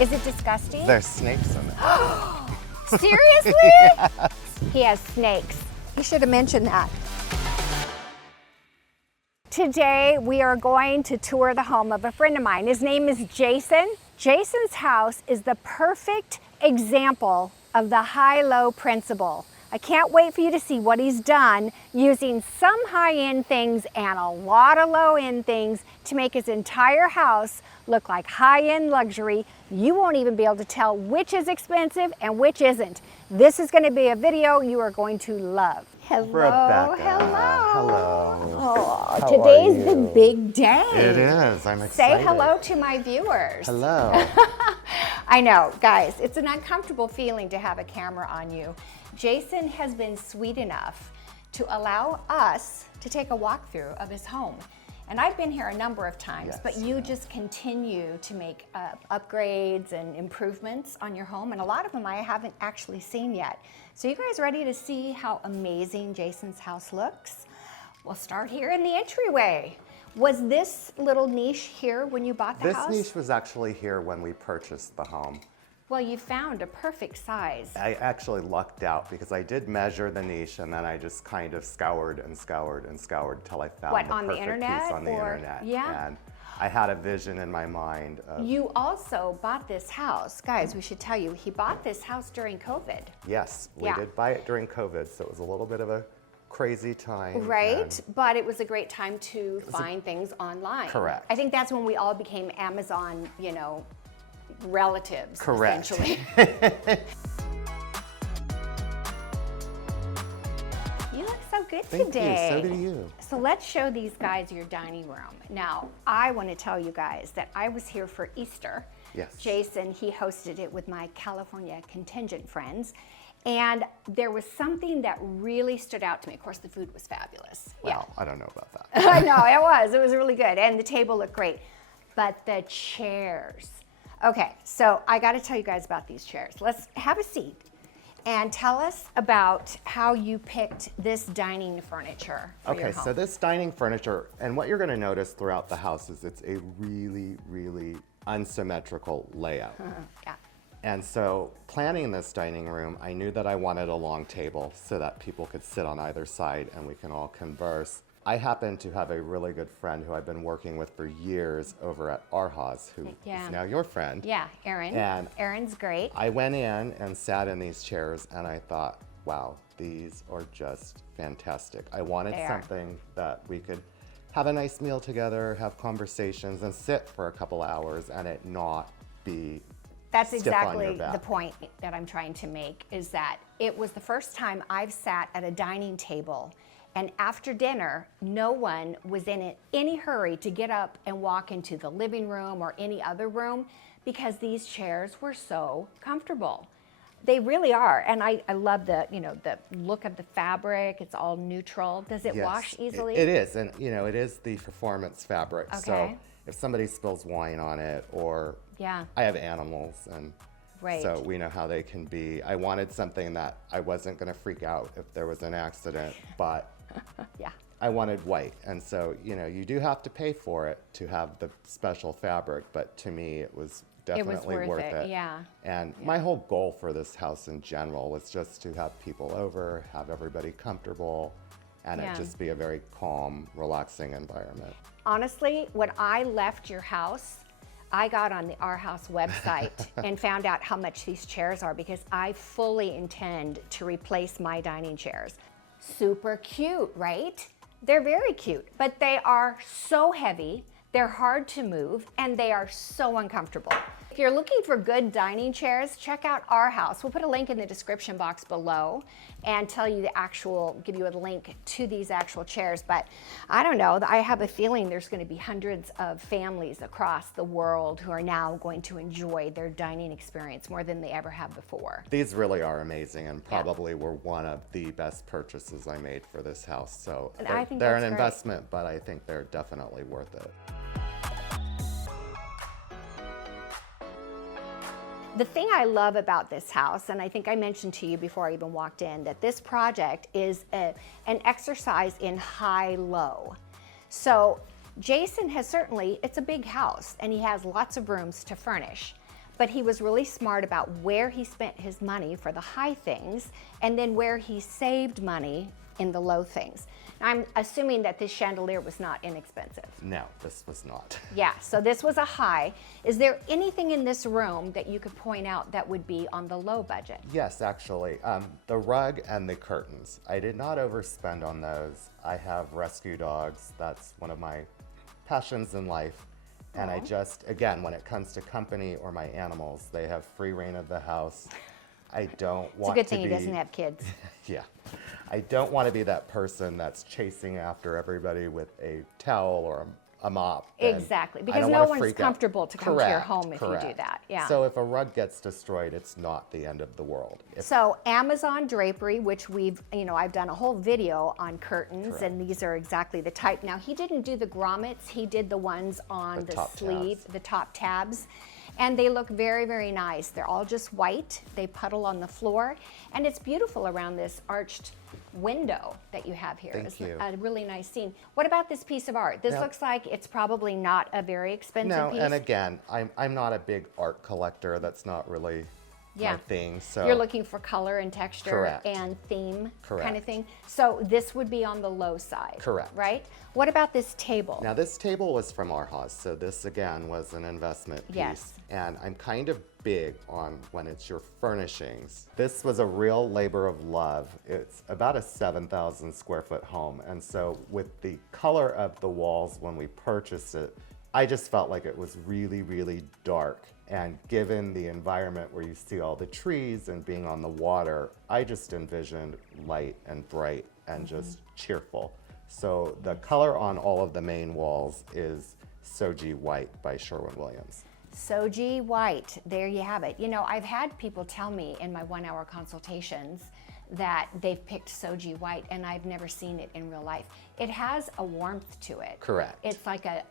Is it disgusting? There's snakes in it. Seriously? Yes. He has snakes. He should have mentioned that. Today we are going to tour the home of a friend of mine. His name is Jason. Jason's house is the perfect example of the high-low principle. I can't wait for you to see what he's done using some high-end things and a lot of low-end things to make his entire house look like high-end luxury. You won't even be able to tell which is expensive and which isn't. This is going to be a video you are going to love. Hello, Rebecca. hello. Hello. Oh, How today's are the you? big day. It is. I'm excited. Say hello to my viewers. Hello. I know, guys, it's an uncomfortable feeling to have a camera on you. Jason has been sweet enough to allow us to take a walkthrough of his home. And I've been here a number of times, Yes, but you just continue to make upgrades and improvements on your home, and a lot of them I haven't actually seen yet. So you guys ready to see how amazing Jason's house looks? We'll start here in the entryway. Was this little niche here when you bought the house? This niche was actually here when we purchased the home. Well, you found a perfect size. I actually lucked out because I did measure the niche and then I just kind of scoured and scoured and scoured until I found What, the on the perfect internet, piece on the or- internet. yeah? And I had a vision in my mind of, You also bought this house. Guys, we should tell you, he bought this house during COVID. yes, we Yeah. did buy it during COVID, so it was a little bit of a crazy time. Right, and- but it was a great time to find things online. Correct. I think that's when we all became Amazon, relatives, Correct. essentially. You look so good Thank today. you, so do you. So let's show these guys your dining room. Now, I want to tell you guys that I was here for Easter. Yes. Jason, he hosted it with my California contingent friends. And there was something that really stood out to me. Of course, the food was fabulous. Well, I don't know about that. I know, it was really good. And the table looked great. But the chairs. Okay, so I got to tell you guys about these chairs. Let's have a seat and tell us about how you picked this dining furniture for your Okay, home. so this dining furniture, and what you're going to notice throughout the house is it's a really, really unsymmetrical layout. Yeah. And so planning this dining room, I knew that I wanted a long table so that people could sit on either side and we can all converse. I happen to have a really good friend who I've been working with for years over at Arhaz, who Yeah. is now your friend. Yeah, Erin. And Erin's great. I went in and sat in these chairs and I thought, wow, these are just fantastic. I wanted They are. something that we could have a nice meal together, have conversations, and sit for a couple hours and it not be That's stiff on your exactly back. the point that I'm trying to make, is that it was the first time I've sat at a dining table, and after dinner, no one was in any hurry to get up and walk into the living room or any other room, because these chairs were so comfortable. They really are, and I love the look of the fabric. It's all neutral. Does it Yes, wash easily? It is, and it is the performance fabric. Okay. So if somebody spills wine on it, or Yeah. I have animals, and Right. so we know how they can be. I wanted something that I wasn't going to freak out if there was an accident, but Yeah. I wanted white, and so you do have to pay for it to have the special fabric, but to me it was definitely worth it, yeah. And my whole goal for this house in general was just to have people over, have everybody comfortable, and Yeah. it just be a very calm, relaxing environment. Honestly, when I left your house, I got on the Our House website and found out how much these chairs are, because I fully intend to replace my dining chairs. Super cute, right? They're very cute, but they are so heavy, they're hard to move, and they are so uncomfortable. If you're looking for good dining chairs, check out Our House. We'll put a link in the description box below and give you a link to these actual chairs. But I don't know, I have a feeling there's going to be hundreds of families across the world who are now going to enjoy their dining experience more than they ever have before. These really are amazing, and probably were one of the best purchases I made for this house. So And I think they're that's an great. investment, but I think they're definitely worth it. The thing I love about this house, and I think I mentioned to you before I even walked in, that this project is an exercise in high-low. So Jason has it's a big house, and he has lots of rooms to furnish. but he was really smart about where he spent his money for the high things and then where he saved money in the low things. Now, I'm assuming that this chandelier was not inexpensive. No, this was not. Yeah, so this was a high. Is there anything in this room that you could point out that would be on the low budget? Yes, actually. The rug and the curtains. I did not overspend on those. I have rescue dogs. That's one of my passions in life. And I just, again, when it comes to company or my animals, they have free reign of the house. I don't want to be... It's a good thing he doesn't have kids. Yeah. I don't want to be that person that's chasing after everybody with a towel or a mop. Exactly, I because don't no wanna one's freak out. comfortable to come to your home if you do Correct. that. Yeah. So if a rug gets destroyed, it's not the end of the world. So Amazon drapery, which I've done a whole video on curtains, Correct. and these are exactly the type. Now, he didn't do the grommets, he did the ones on the top sleeve, tabs. the top tabs. And they look very, very nice. They're all just white. They puddle on the floor. And it's beautiful around this arched window that you have here. Thank It's you. a really nice scene. What about this piece of art? This Now- looks like it's probably not a very expensive No, piece. and again, I'm not a big art collector. That's not really Yeah. my thing. So You're looking for color and texture Correct. and theme kind of Correct. thing. So this would be on the low side. Correct. Right? What about this table? Now this table was from our house, so this again was an investment piece. Yes. And I'm kind of big on when it's your furnishings. This was a real labor of love. It's about a 7,000 square foot home. And so with the color of the walls when we purchased it, I just felt like it was really, really dark. And given the environment where you see all the trees and being on the water, I just envisioned light and bright and just cheerful. So the color on all of the main walls is Soji White by Sherwin-Williams. Soji White, there you have it. I've had people tell me in my 1-hour consultations that they've picked Soji White, and I've never seen it in real life. It has a warmth to it. Correct. It's like a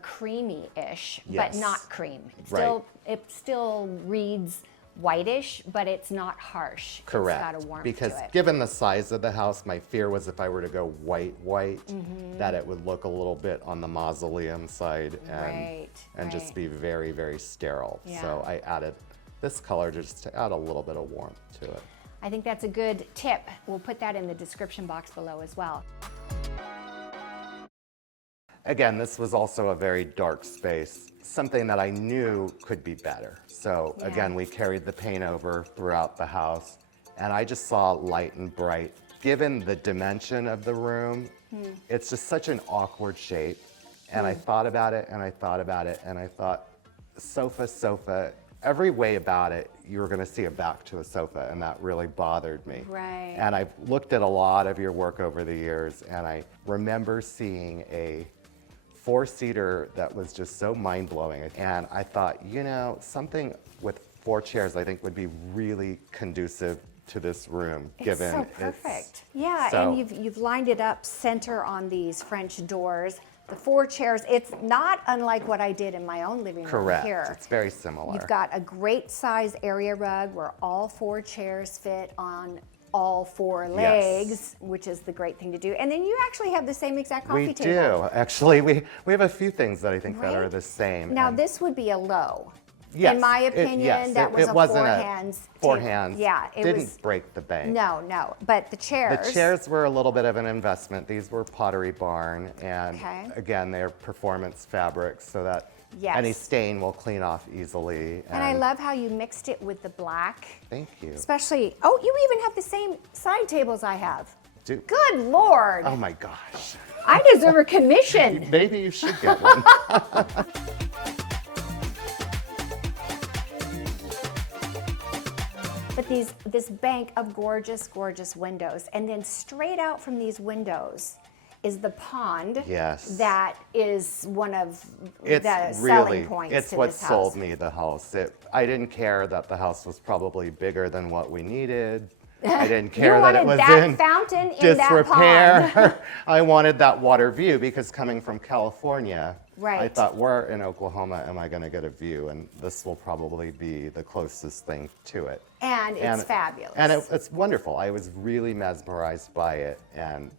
creamy-ish, Yes. but not cream. Right. It still reads whitish, but it's not harsh. Correct. It's got a warmth Because to it. given the size of the house, my fear was if I were to go white, Mm-hmm. that it would look a little bit on the mausoleum side Right, and just right. be very, very sterile. Yeah. So I added this color just to add a little bit of warmth to it. I think that's a good tip. We'll put that in the description box below as well. Again, this was also a very dark space, something that I knew could be better. So Yeah. again, we carried the paint over throughout the house, and I just saw light and bright. Given the dimension of the room, it's just such an awkward shape. And I thought about it, and I thought about it, and I thought, sofa, every way about it, you were gonna see a back to a sofa, and that really bothered me. Right. And I've looked at a lot of your work over the years, and I remember seeing a 4-seater that was just so mind-blowing. And I thought, something with 4 chairs I think would be really conducive to this room, given It's so perfect. Yeah, so- and you've lined it up center on these French doors. The 4 chairs, it's not unlike what I did in my own living room Correct. here. It's very similar. You've got a great size area rug where all 4 chairs fit on all 4 legs, which is the great thing to do. And then you actually have the same exact coffee We table. do. Actually, we have a few things that I think that Right? are the same. Now and- this would be a low. Yes, In my opinion, that was it a wasn't 4 hands. 4 table. hands. Yeah, it didn't was. break the bank. No, but the chairs. The chairs were a little bit of an investment. These were Pottery Barn, and Okay. again, they're performance fabrics, so that Yes. any stain will clean off easily. And I love how you mixed it with the black. Thank you. Especially, you even have the same side tables I have. Do- Good Lord. Oh my gosh. I deserve a commission. Maybe you should get one. But this bank of gorgeous, gorgeous windows. And then straight out from these windows is the pond. Yes. That is one of It's the really, selling points it's to what this house. sold me the house. I didn't care that the house was probably bigger than what we needed. I didn't care that it wanted was that in fountain in that disrepair. I wanted that water view because coming from California, I Right. thought, where in Oklahoma am I going to get a view? And this will probably be the closest thing to it. And it's fabulous. And it's wonderful. I was really mesmerized by it, and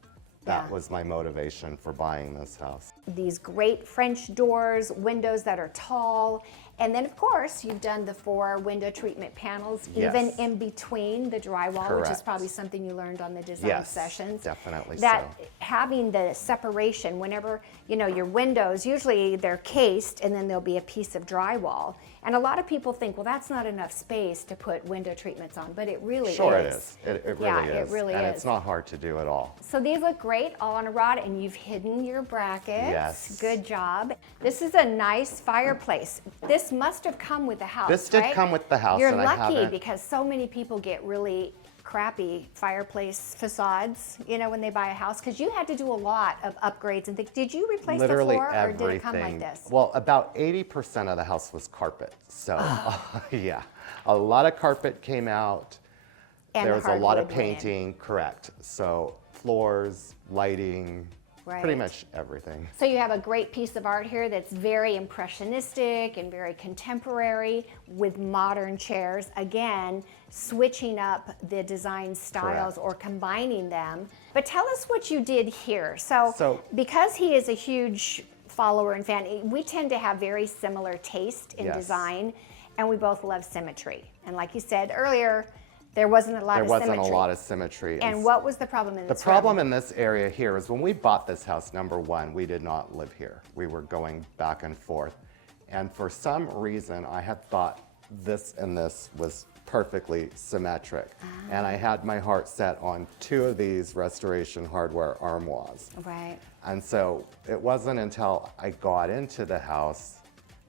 that Yeah. was my motivation for buying this house. These great French doors, windows that are tall, And then, of course, you've done the 4 window treatment panels, even Yes. in between the drywall, which is Correct. probably something you learned on the design Yes, sessions. definitely That so. having the separation, whenever, you know, your windows, usually they're cased and then there'll be a piece of drywall. And a lot of people think, well, that's not enough space to put window treatments on, but it really Sure is. it is. It Yeah, really it is. really and is. it's not hard to do at all. So these look great, all on a rod, and you've hidden your brackets. Yes. Good job. This is a nice fireplace. This must have come with the house, This did right? come with the house, You're and I lucky haven't- because so many people get really crappy fireplace facades, you know, when they buy a house, because you had to do a lot of upgrades and things. Did you replace Literally the floor, or everything. did it come like this? Well, about 80% of the house was carpet. So, yeah, a lot of carpet came out. And There the was a lot of hardwood went in. painting, correct. So, floors, lighting, pretty Right. much everything. So you have a great piece of art here that's very impressionistic and very contemporary with modern chairs. Again, switching up the design styles Correct. or combining them. But tell us what you did here. So because he is a huge follower and fan, we tend to have very similar taste in Yes. design, and we both love symmetry. And like you said earlier, there wasn't a lot There of wasn't symmetry. a lot of symmetry. And what was the problem in The this problem room? in this area here is when we bought this house, number one, we did not live here. We were going back and forth. And for some reason, I had thought this and this was perfectly symmetric. And I had my heart set on 2 of these Restoration Hardware armoires. Right. And so it wasn't until I got into the house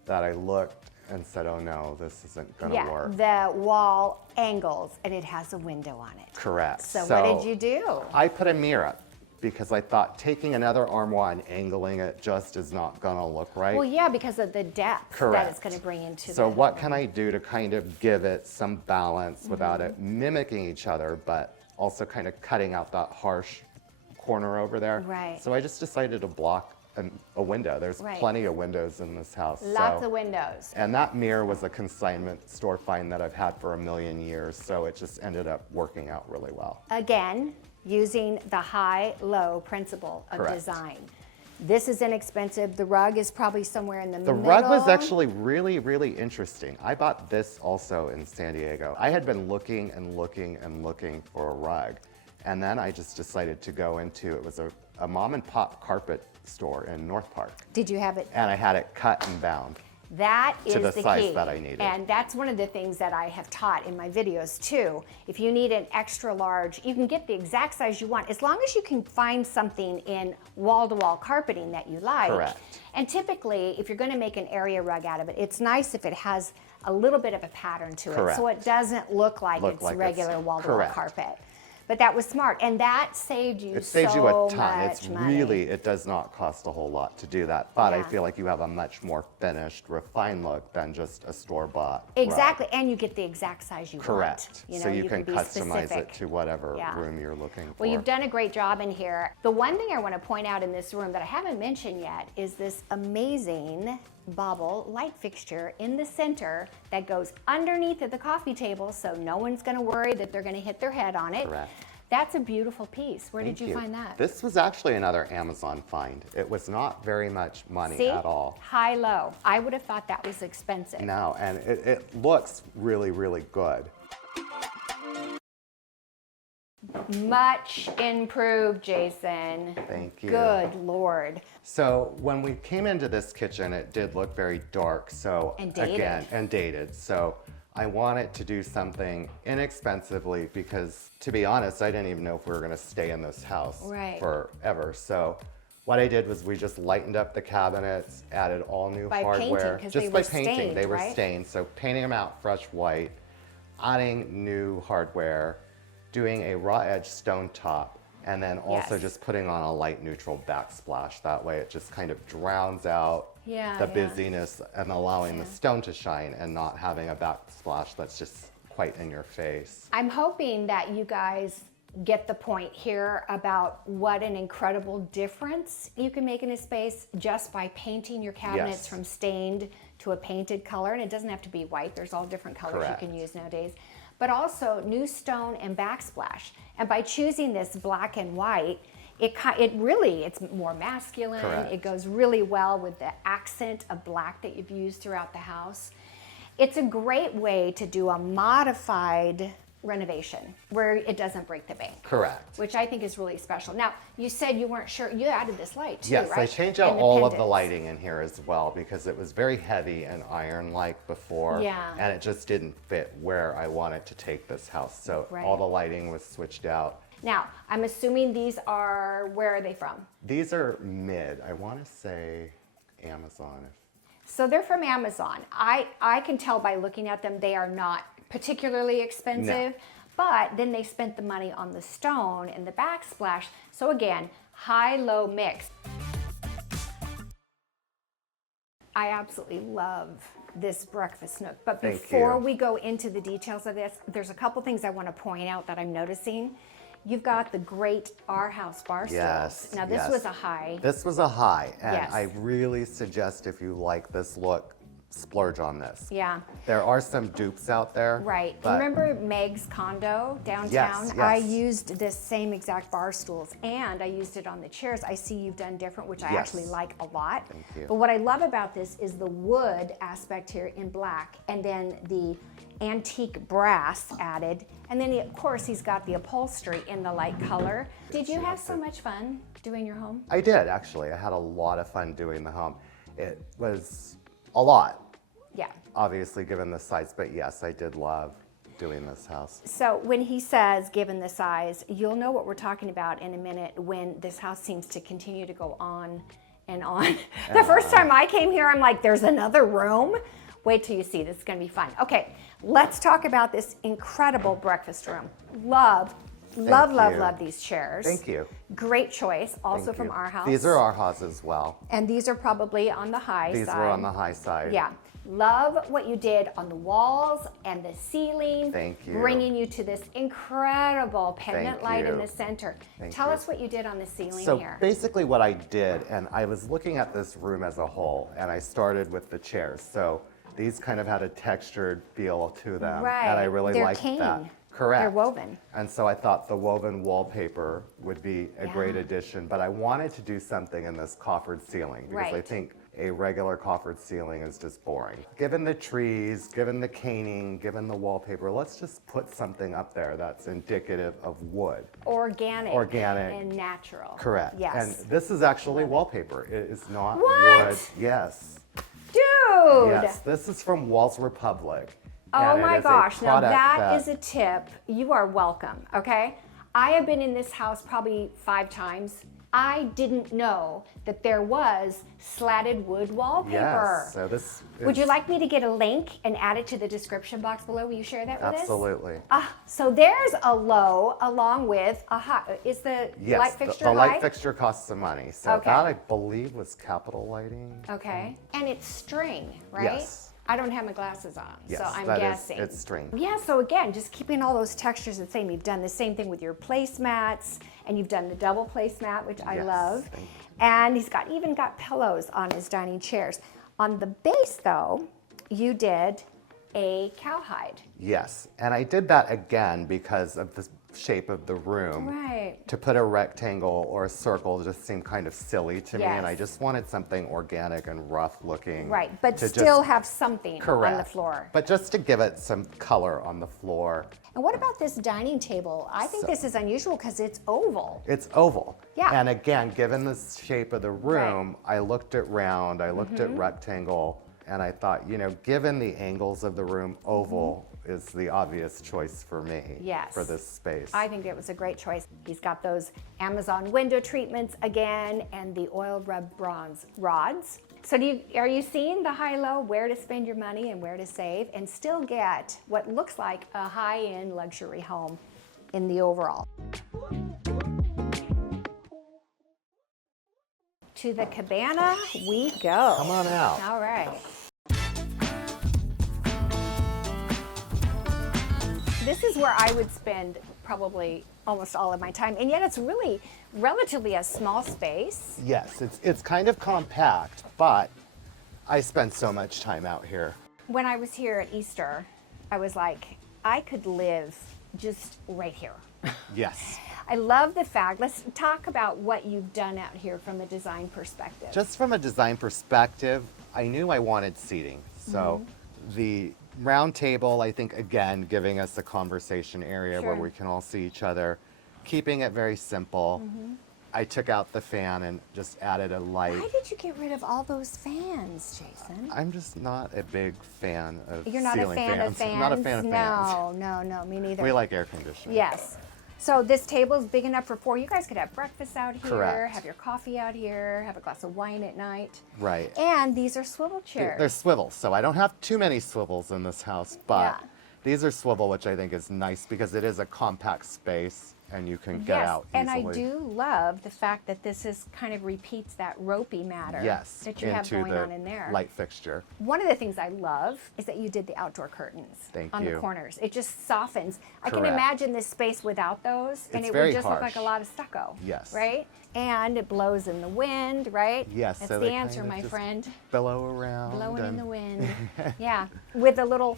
that I looked and said, oh no, this isn't gonna work. The wall angles and it has a window on it. Correct. So what did you do? I put a mirror up because I thought taking another armoire and angling it just is not gonna look right. Well, yeah, because of the depth that Correct. it's going to bring into So the what can I do to kind of give it some balance without it mimicking each other, but also kind of cutting out that harsh corner over there? Right. So I just decided to block a window. There's Right. plenty of windows in this house. Lots so- of windows. And that mirror was a consignment store find that I've had for a million years, so it just ended up working out really well. Again, using the high-low principle of Correct. design. This is inexpensive. The rug is probably somewhere in the The middle. rug was actually really, really interesting. I bought this also in San Diego. I had been looking and looking and looking for a rug, and then I just decided to go into, it was a mom and pop carpet store in North Park, Did you have it? and I had it cut and bound. That is the size key. that I needed. And that's one of the things that I have taught in my videos too. If you need an extra large, you can get the exact size you want, as long as you can find something in wall-to-wall carpeting that you like. Correct. And typically, if you're going to make an area rug out of it, it's nice if it has a little bit of a pattern to it, Correct. so it doesn't look like it's regular wall-to-wall correct. carpet. But that was smart, and that saved you It saves so you a ton. much It's money. really, it does not cost a whole lot to do that, but I Yeah. feel like you have a much more finished, refined look than just a store-bought rug. Exactly, and you get the exact size you Correct. want. You know, so you can be customize specific. it to whatever Yeah. room you're looking for. Well, you've done a great job in here. The one thing I want to point out in this room that I haven't mentioned yet is this amazing bobble light fixture in the center that goes underneath of the coffee table, so no one's going to worry that they're going to hit their head on it. Correct. That's a beautiful piece. Where Thank did you find that? This was actually another Amazon find. It was not very much money See? at all. High-low. I would have thought that was expensive. No, and it looks really, really good. Much improved, Jason. Thank you. Good Lord. So when we came into this kitchen, it did look very dark. So And dated. again, and dated. So I wanted to do something inexpensively because, to be honest, I didn't even know if we were going to stay in this house Right. forever. So what I did was we just lightened up the cabinets, added all new By painting, hardware. 'cause Just they by were painting, stained, they were right? stained. So painting them out fresh white, adding new hardware, doing a raw edge stone top, and then also Yes. just putting on a light neutral backsplash. That way it just kind of drowns out Yeah, the yeah. busyness and allowing the stone to shine and not having a backsplash that's just quite in your face. I'm hoping that you guys get the point here about what an incredible difference you can make in a space just by painting your cabinets Yes. from stained to a painted color. And it doesn't have to be white. There's all different colors Correct. you can use nowadays. But also new stone and backsplash. And by choosing this black and white, It's more masculine. Correct. It goes really well with the accent of black that you've used throughout the house. It's a great way to do a modified renovation where it doesn't break the bank. Correct. Which I think is really special. Now, you said you weren't sure. You added this light too, Yes, right? I changed out all of the Independence. lighting in here as well because it was very heavy and iron-like before. Yeah. And it just didn't fit where I wanted to take this house. So Right. all the lighting was switched out. Now, I'm assuming these are, where are they from? These are mid. I want to say Amazon. So they're from Amazon. I can tell by looking at them they are not particularly expensive, but then they spent the money on the stone and the backsplash. So again, high-low mix. I absolutely love this breakfast nook. But Thank before you. we go into the details of this, there's a couple things I want to point out that I'm noticing. You've got the great Our House bar stools. Yes. Now this yes. was a high. This was a high, and Yes. I really suggest if you like this look, splurge on this. Yeah. There are some dupes out there. Right. but- Remember Meg's condo downtown? Yes, I yes. used this same exact bar stools and I used it on the chairs. I see you've done different, which I Yes. actually like a lot. Thank you. But what I love about this is the wood aspect here in black and then the antique brass added. And then of course he's got the upholstery in the light color. Did you have so much fun doing your home? I did, actually. I had a lot of fun doing the home. It was a lot, Yeah. obviously, given the size, but yes, I did love doing this house. So when he says, given the size, you'll know what we're talking about in a minute when this house seems to continue to go on and on. The first time I came here, I'm like, there's another room? Wait till you see, this is gonna be fun. Okay, let's talk about this incredible breakfast room. Love you. love these chairs. Thank you. Great choice, also Thank from you. Our House. These are Our House as well. And these are probably on the high These side. were on the high side. Yeah. Love what you did on the walls and the ceiling. Thank you. Bringing you to this incredible pendant Thank light in you. the center. Thank Tell you. us what you did on the ceiling So here. basically what I did, and I was looking at this room as a whole, and I started with the chairs. So these kind of had a textured feel to them. Right. And I really They're liked cane. that. Correct. They're woven. And so I thought the woven wallpaper would be a great Yeah. addition, but I wanted to do something in this coffered ceiling because I Right. think a regular coffered ceiling is just boring. Given the trees, given the caning, given the wallpaper, let's just put something up there that's indicative of wood. Organic. Organic. And natural. Correct. Yes. And this is actually wallpaper. It is not What? wood. Yes. Dude! Yes. This is from Waltz Republic. Oh and it my is a gosh, now product that is a tip. You are welcome, okay? I have been in this house probably 5 times. I didn't know that there was slatted wood wallpaper. Yes. So this Would you is- like me to get a link and add it to the description box below? Will you share that with us? Absolutely. So there's a low along with a high. Is the Yes, light fixture the high? light fixture costs some money. So Okay. that I believe was Capital Lighting. Okay. And it's string, right? Yes. I don't have my glasses on, Yes, so I'm that is- guessing. it's string. Yeah, so again, just keeping all those textures the same. You've done the same thing with your placemats, and you've done the double placemat, which I Yes, love. thank you. And he's even got pillows on his dining chairs. On the base, though, you did a cowhide. Yes, and I did that again because of the shape of the room. Right. To put a rectangle or a circle just seemed kind of silly to me, and I Yes. just wanted something organic and rough looking. Right, but to still just- have something correct. on the floor. But just to give it some color on the floor. And what about this dining table? I think So- this is unusual because it's oval. It's oval. Yeah. And again, given the shape of the room, I looked at round, I looked Mm-hmm. at rectangle, and I thought, given the angles of the room, oval is the obvious choice for me Mm-hmm. Yes. for this space. I think it was a great choice. He's got those Amazon window treatments again and the oil rub bronze rods. So are you seeing the high-low, where to spend your money and where to save and still get what looks like a high-end luxury home in the overall? To the cabana we go. Come on out. All right. This is where I would spend probably almost all of my time, and yet it's really relatively a small space. Yes, it's kind of compact, but I spend so much time out here. When I was here at Easter, I was like, I could live just right here. Yes. I love the fact, let's talk about what you've done out here from a design perspective. Just from a design perspective, I knew I wanted seating. So the round table, I think, again, giving us a conversation area where Sure. we can all see each other, keeping it very simple. I took out the fan and just added a light. Why did you get rid of all those fans, Jason? I'm just not a big fan of You're not a ceiling fan of fans? Not a fan of fans. No, me neither. We like air conditioning. Yes. So this table is big enough for 4. You guys could have breakfast out here, Correct. have your coffee out here, have a glass of wine at night. Right. And these are swivel chairs. They're swivels, so I don't have too many swivels in this house, but Yeah. these are swivel, which I think is nice because it is a compact space and you can get out and easily. I do love the fact that this is kind of repeats that ropey matter Yes, that you have into going the on in there. light fixture. One of the things I love is that you did the outdoor curtains Thank on the you. corners. It just softens. I can Correct. imagine this space without those, and It's it very would just look harsh. like a lot of stucco. Yes. Right? And it blows in the wind, right? Yes, That's so the they answer, kind of my just friend. Billow around. Blowing in and- the wind. Yeah. With a little,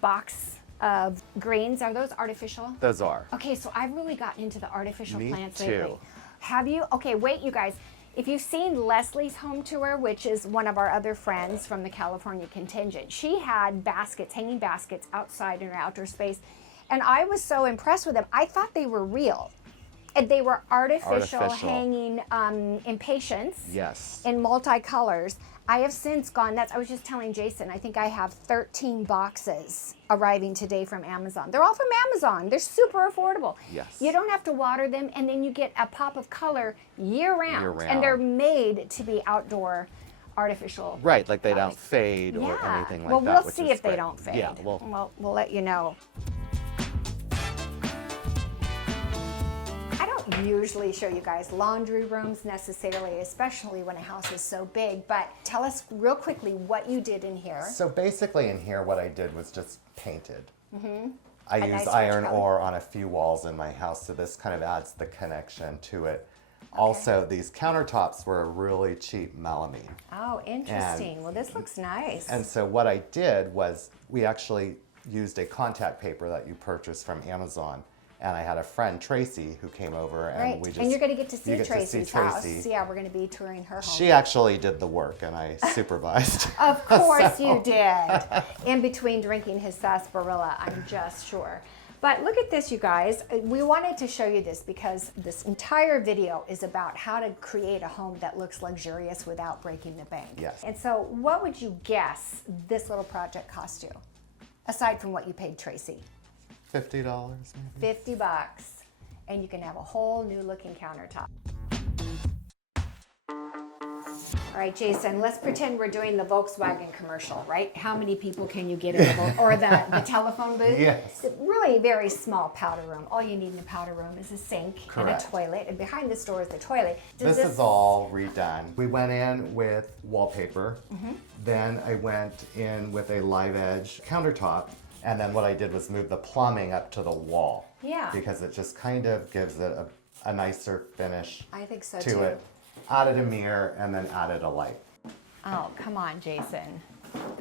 box of greens. Are those artificial? Those are. Okay, so I've really gotten into the artificial Me plants too. lately. Have you? Okay, wait, you guys. If you've seen Leslie's home tour, which is one of our other friends from the California contingent, she had baskets, hanging baskets outside in her outdoor space. And I was so impressed with them. I thought they were real. And they were artificial. Hanging impatiens Yes. in multicolors. I have since gone nuts. I was just telling Jason, I think I have 13 boxes arriving today from Amazon. They're all from Amazon. They're super affordable. Yes. You don't have to water them, and then you get a pop of color year round. Year-round. And they're made to be outdoor artificial. Right, like they don't colors. fade or Yeah. anything like well, that. we'll which see is if they great. don't fade. Yeah, well, We'll let you know. I don't usually show you guys laundry rooms necessarily, especially when a house is so big, but tell us real quickly what you did in here. so basically in here what I did was just painted. I A used nice rich iron color. ore on a few walls in my house, so this kind of adds the connection to it. Also, these countertops were a really cheap melamine. Oh, interesting. Well, this looks nice. And so what I did was we actually used a contact paper that you purchased from Amazon. And I had a friend, Tracy, who came over and Right. we just... And you're going to get to see you get to see Tracy's house. Tracy. Yeah, we're going to be touring her home. She actually did the work and I supervised. Of course you did. In between drinking his sarsaparilla, I'm just sure. But look at this, you guys. We wanted to show you this because this entire video is about how to create a home that looks luxurious without breaking the bank. Yes. And so what would you guess this little project cost you? Aside from what you paid Tracy. $50 maybe? $50. And you can have a whole new looking countertop. All right, Jason, let's pretend we're doing the Volkswagen commercial, right? How many people can you get in or the telephone booth? Yes. It's really very small powder room. All you need in a powder room is a sink Correct. and a toilet, and behind this door is the toilet. This is all redone. We went in with wallpaper. Mm-hmm. Then I went in with a live edge countertop. And then what I did was move the plumbing up to the wall. Yeah. Because it just kind of gives it a nicer finish I think so to too. it. Added a mirror and then added a light. Oh, come on, Jason.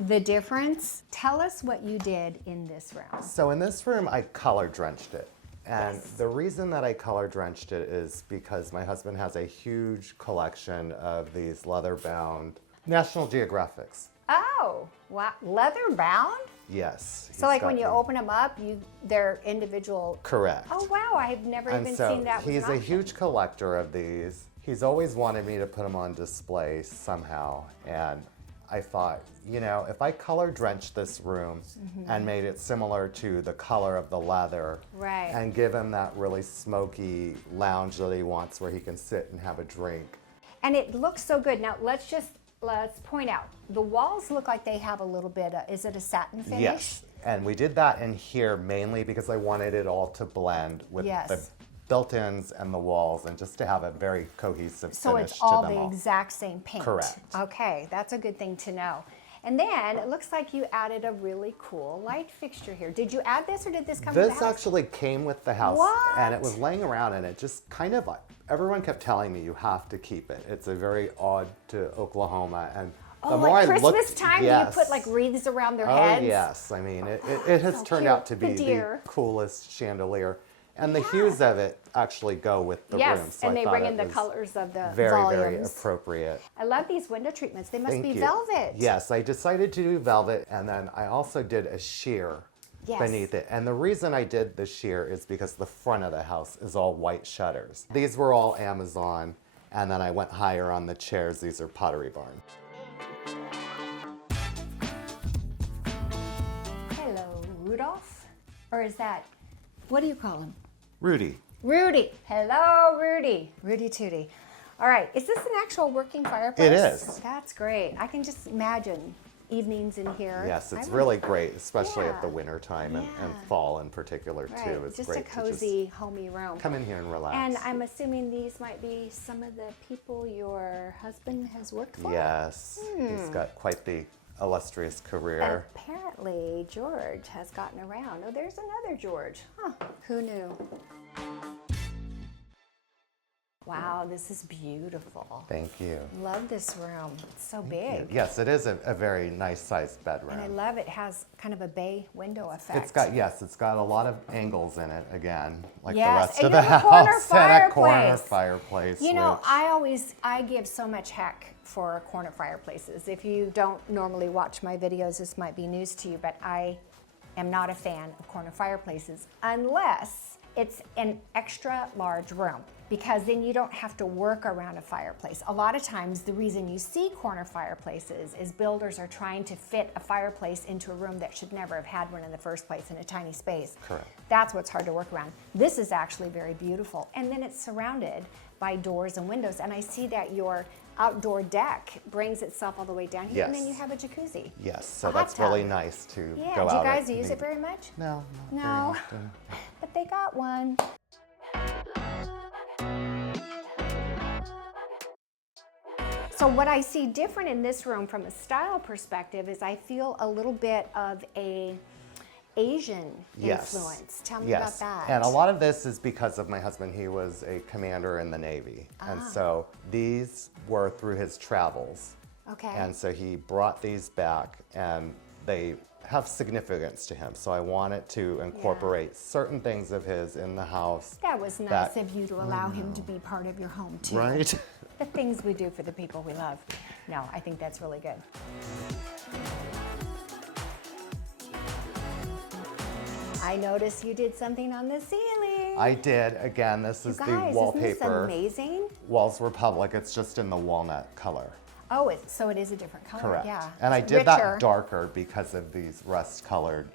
The difference? Tell us what you did in this room. So in this room, I color drenched it. And Yes. the reason that I color drenched it is because my husband has a huge collection of these leather bound National Geographics. Oh, wow. Leather bound? Yes. So he's like when got you them. open them up, they're individual. Correct. Oh wow, I've never And even so seen that. was he's an a option. huge collector of these. He's always wanted me to put them on display somehow. And I thought, if I color drenched this room and made it similar to the color of the leather Right. and give him that really smoky lounge that he wants where he can sit and have a drink. And it looks so good. Now let's point out the walls look like they have a little bit. Is it a satin finish? Yes. And we did that in here mainly because I wanted it all to blend with Yes. the built-ins and the walls and just to have a very cohesive So finish it's all to them the all. exact same paint. Correct. Okay, that's a good thing to know. And then it looks like you added a really cool light fixture here. Did you add this or did this come with the This house? actually came with the house and it was laying around and it just kind of, everyone kept telling me you have to keep it. It's a very odd to Oklahoma and the more like I Christmas looked, time, yes. do you put like wreaths around their Oh heads? yes, I mean it has So turned cute. out to The be the deer. coolest chandelier. And the hues of it actually go with the room. Yes, So and I they thought bring it in the was colors of the very, volumes. very appropriate. I love these window treatments. They must Thank be you. velvet. Yes, I decided to do velvet, and then I also did a sheer beneath it. And the reason I did the sheer is because the front of the house is all white shutters. These were all Amazon, and then I went higher on the chairs. These are Pottery Barn. Hello, Rudolph? Or is that, what do you call him? Rudy. Rudy. Hello, Rudy. Rudy Tooty. All right, is this an actual working fireplace? It is. That's great. I can just imagine evenings in here. Yes, it's really great, especially at the Yeah. winter time and Yeah. fall in particular too. Right, It's just a great cozy, homey room. come in here and relax. And I'm assuming these might be some of the people your husband has worked for? Yes, he's got quite the illustrious career. Apparently, George has gotten around. Oh, there's another George. Huh, who knew? Wow, this is beautiful. Thank you. Love this room. It's so big. Yes, it is a very nice sized bedroom. And I love it has kind of a bay window effect. It's got a lot of angles in it again, like the Yes, rest and of you the have a corner house, and a corner fireplace. fireplace. You know, which- I give so much heck for corner fireplaces. If you don't normally watch my videos, this might be news to you, but I am not a fan of corner fireplaces unless it's an extra large room, because then you don't have to work around a fireplace. A lot of times the reason you see corner fireplaces is builders are trying to fit a fireplace into a room that should never have had one in the first place in a tiny space. Correct. That's what's hard to work around. This is actually very beautiful. And then it's surrounded by doors and windows. And I see that your outdoor deck brings itself all the way down here, and then you Yes. have a jacuzzi. Yes, so a hot that's really tub. nice to Yeah, go do you out guys at use it maybe- very much? No, not very No. often. But they got one. So what I see different in this room from a style perspective is I feel a little bit of a Asian Yes. influence. Tell me Yes. about that. And a lot of this is because of my husband. He was a commander in the Navy. And so these were through his travels. Okay. And so he brought these back, and they have significance to him. So I wanted to incorporate certain things of his in the house. That was nice that- of you to allow him to be part of your home too. Right? The things we do for the people we love. No, I think that's really good. I noticed you did something on the ceiling. I did. Again, this is Guys, the isn't wallpaper. this amazing? Walls Republic. It's just in the walnut color. Oh, so it is a different color. Correct. Yeah. And I It's did richer, that darker because of these rust-colored.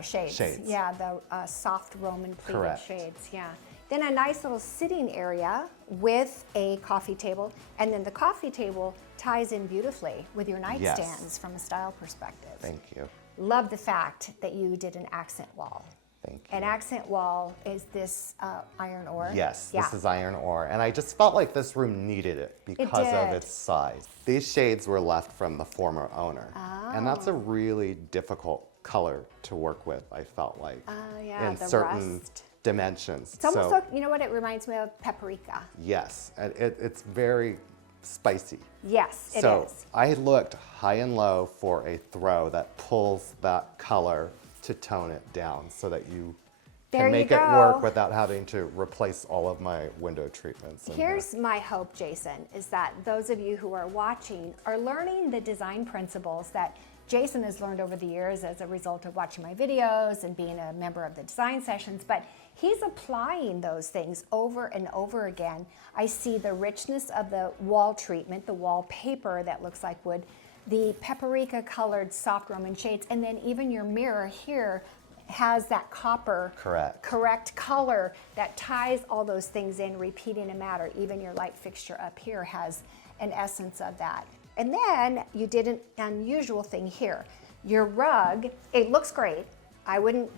shades. shades. Yeah, the soft Roman pleated Correct. shades. Yeah. Then a nice little sitting area with a coffee table, and then the coffee table ties in beautifully with your nightstands from a style perspective. Thank you. Love the fact that you did an accent wall. Thank you. An accent wall is this iron ore? Yes, Yeah. this is iron ore. And I just felt like this room needed it because of did. its size. These shades were left from the former owner. And that's a really difficult color to work with, I felt like. Yeah, in the certain rust. dimensions. It's almost So, like, you know what it reminds me of? Paprika. yes, and it's very spicy. Yes, it is. So I looked high and low for a throw that pulls that color to tone it down so that you There can you make it work go. without having to replace all of my window treatments. in here. Here's my hope, Jason, is that those of you who are watching are learning the design principles that Jason has learned over the years as a result of watching my videos and being a member of the design sessions, but he's applying those things over and over again. I see the richness of the wall treatment, the wallpaper that looks like wood, the paprika colored soft Roman shades, and then even your mirror here has that copper correct color that ties all those things in, repeating a matter. Even your light fixture up here has an essence of that. And then you did an unusual thing here. Your rug, it looks great. I wouldn't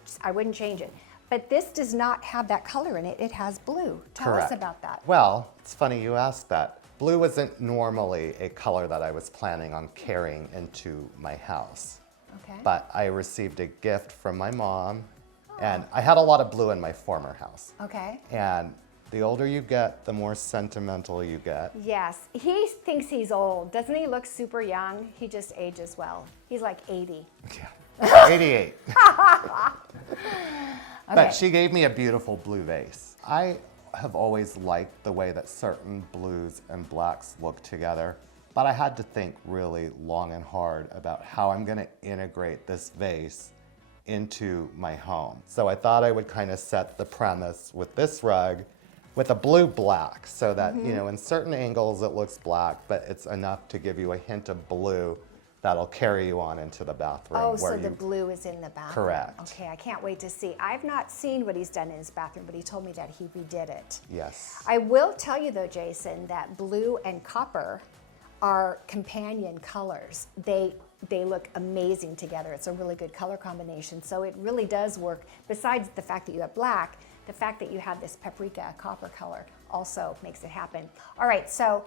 change it. But this does not have that color in it. It has blue. Tell us about that. Well, it's funny you asked that. Blue isn't normally a color that I was planning on carrying into my house. Okay. But I received a gift from my mom, and I had a lot of blue in my former house. Okay. And the older you get, the more sentimental you get. Yes, he thinks he's old. Doesn't he look super young? He just ages well. He's like 80. Yeah. 88. But she gave me a beautiful blue vase. I have always liked the way that certain blues and blacks look together, but I had to think really long and hard about how I'm gonna integrate this vase into my home. So I thought I would kind of set the premise with this rug with a blue black so that, you know, in certain angles it looks black, but it's enough to give you a hint of blue that'll carry you on into the bathroom. Oh, so the blue is in the bathroom. Correct. Okay, I can't wait to see. I've not seen what he's done in his bathroom, but he told me that he redid it. Yes. I will tell you though, Jason, that blue and copper are companion colors. They look amazing together. It's a really good color combination. So it really does work. Besides the fact that you have black, the fact that you have this paprika copper color also makes it happen. All right, so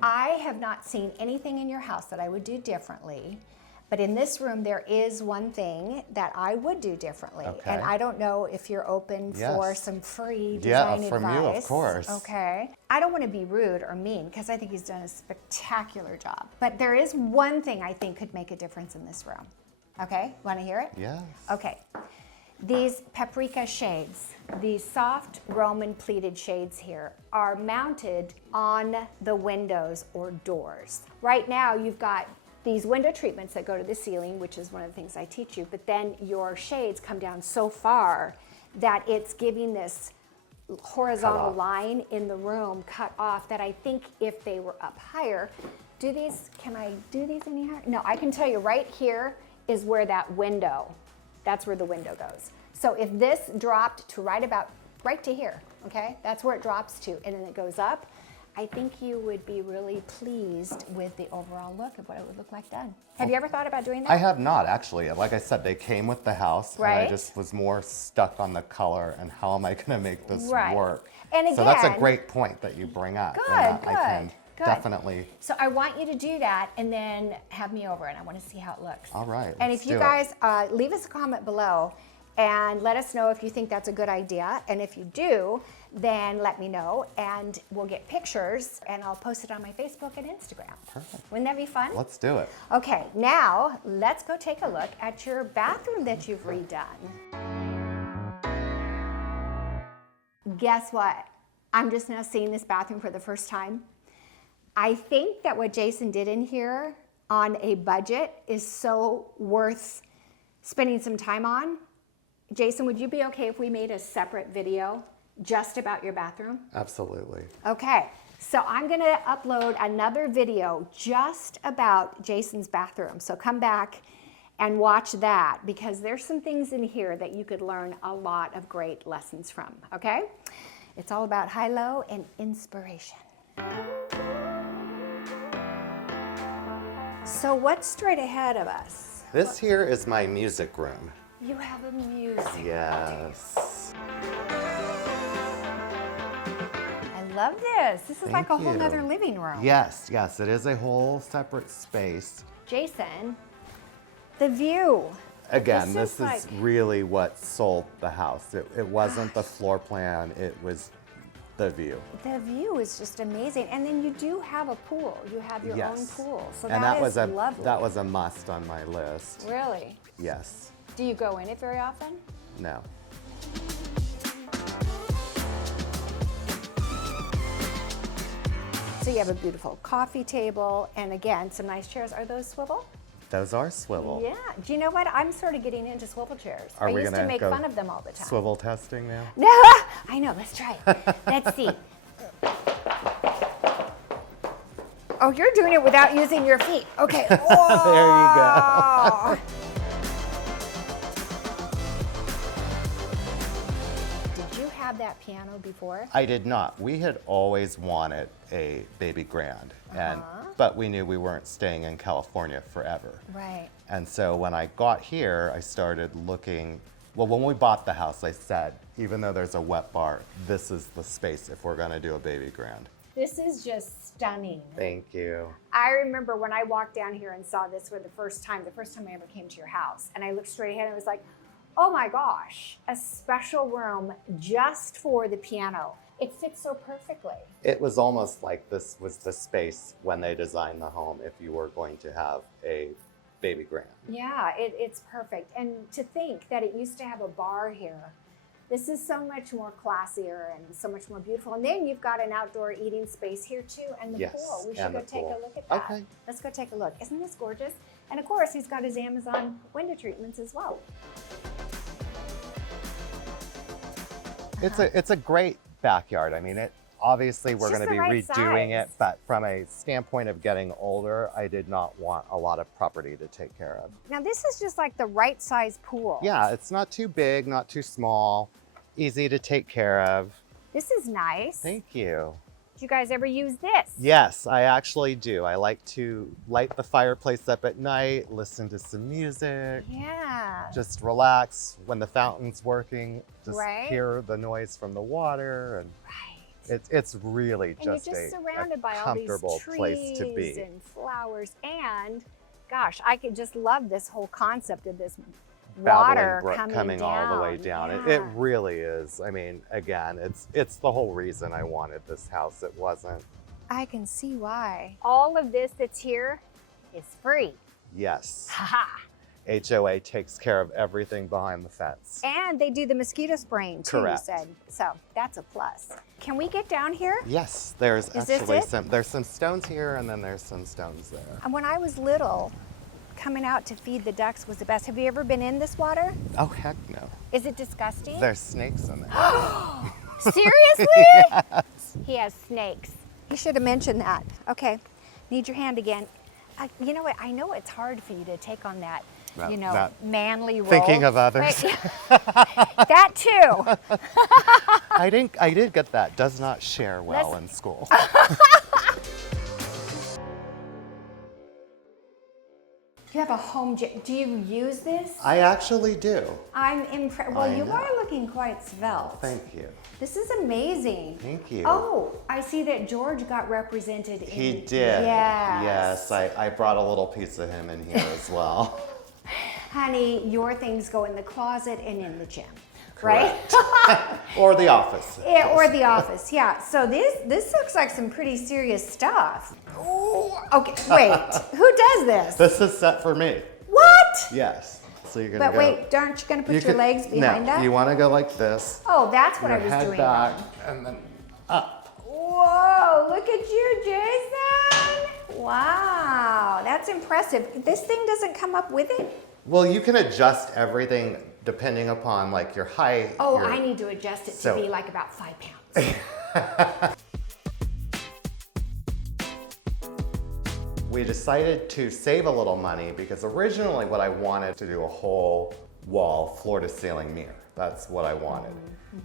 I have not seen anything in your house that I would do differently, but in this room there is one thing that I would do differently. Okay. And I don't know if you're open for some free design Yeah, advice. from you, of course. Okay. I don't want to be rude or mean because I think he's done a spectacular job. But there is one thing I think could make a difference in this room. Okay, want to hear it? Yes. Okay. These paprika shades, these soft Roman pleated shades here, are mounted on the windows or doors. Right now you've got these window treatments that go to the ceiling, which is one of the things I teach you, but then your shades come down so far that it's giving this horizontal line in the room cut off that I think if they were up higher, can I do these any higher? No, I can tell you right here is where that window, that's where the window goes. So if this dropped to right to here, okay? That's where it drops to, and then it goes up. I think you would be really pleased with the overall look of what it would look like done. Have you ever thought about doing that? I have not, actually. Like I said, they came with the house, Right. and I just was more stuck on the color and how am I gonna make this work. And so that's a again- great point that you bring up. Good, and good, I can good. definitely. So I want you to do that and then have me over and I want to see how it looks. All right, And let's if you do it. guys, leave us a comment below and let us know if you think that's a good idea. And if you do, then let me know and we'll get pictures and I'll post it on my Facebook and Instagram. Perfect. Wouldn't that be fun? Let's do it. Okay, now let's go take a look at your bathroom that you've redone. Guess what? I'm just now seeing this bathroom for the first time. I think that what Jason did in here on a budget is so worth spending some time on. Jason, would you be okay if we made a separate video just about your bathroom? Absolutely. Okay, so I'm gonna upload another video just about Jason's bathroom. So come back and watch that because there's some things in here that you could learn a lot of great lessons from, okay? It's all about high-low and inspiration. So what's straight ahead of us? This here is my music room. You have a music. Yes. I love this. This is like a Thank whole you. nother living room. Yes, yes, it is a whole separate space. Jason, the view. Again, This this is is like- really what sold the house. It wasn't the floor plan, it was the view. The view is just amazing. And then you do have a pool. You have your own Yes. pool. So And that was is lovely. that was a must on my list. Really? Yes. Do you go in it very often? No. So you have a beautiful coffee table and again, some nice chairs. Are those swivel? Those are swivel. Yeah. Do you know what? I'm sort of getting into swivel chairs. Are I we used to gonna make go fun of them all the time. Swivel testing now? No, I know. Let's try it. Let's see. Oh, you're doing it without using your feet. Okay. There you go. Did you have that piano before? I did not. We had always wanted a baby grand, but we knew we weren't staying in California forever. Right. And so when I got here, I started looking. Well, when we bought the house, I said, even though there's a wet bar, this is the space if we're going to do a baby grand. This is just stunning. Thank you. I remember when I walked down here and saw this for the first time I ever came to your house, and I looked straight ahead and I was like, oh my gosh, a special room just for the piano. It fits so perfectly. It was almost like this was the space when they designed the home if you were going to have a baby grand. Yeah, it's perfect. And to think that it used to have a bar here This is so much more classier and so much more beautiful. And then you've got an outdoor eating space here too, and the Yes, pool. We should and go the take pool. a look at that. Okay. Let's go take a look. Isn't this gorgeous? And of course, he's got his Amazon window treatments as well. It's a great backyard. I mean, obviously we're just going to be the right redoing it, size. but from a standpoint of getting older, I did not want a lot of property to take care of. Now this is just like the right size pool. Yeah, it's not too big, not too small, easy to take care of. This is nice. Thank you. Did you guys ever use this? Yes, I actually do. I like to light the fireplace up at night, listen to some music, Yeah. just relax when the fountain's working, just Right. hear the noise from the water, and Right. it's really And you're just just a surrounded by all these comfortable trees place to be. and flowers. And gosh, I could just love this whole concept of this water Babbling brook coming all the way down. Yeah. It really is. I mean, again, it's the whole reason I wanted this house. It wasn't. I can see why. All of this that's here is free. Yes. Ha-ha. HOA takes care of everything behind the fence. And they do the mosquito spraying too, Correct. you said. So that's a plus. Can we get down here? Yes, there's Is this actually it? there's some stones here, and then there's some stones there. And when I was little, coming out to feed the ducks was the best. Have you ever been in this water? Oh, heck no. Is it disgusting? There's snakes in there. Seriously? He has snakes. He should have mentioned that. Okay, need your hand again. You know what? I know it's hard for you to take on that, That manly role. thinking of others. Right? That too. I did get that. Does not share well in school. You have a home gym. Do you use this? I actually do. I'm impressed. Well, I you know. are looking quite svelte. Thank you. This is amazing. Thank you. Oh, I see that George got represented in. He did. Yes. Yes, I brought a little piece of him in here as well. Honey, your things go in the closet and in the gym, right? Or the office. Yeah, or the office. Yeah. So this looks like some pretty serious stuff. Ooh. Okay. Wait. Who does this? This is set for me. What? Yes. So you're gonna But go. wait, aren't you gonna put your could- legs behind no, that? you want to go like this. Oh, that's what Your I was head doing. back and then up. Whoa, look at you, Jason. Wow, that's impressive. This thing doesn't come up with it? Well, you can adjust everything depending upon like your height. Oh, your- I need to adjust it to So- be like about 5 pounds. We decided to save a little money because originally what I wanted to do a whole wall floor to ceiling mirror. That's what I wanted.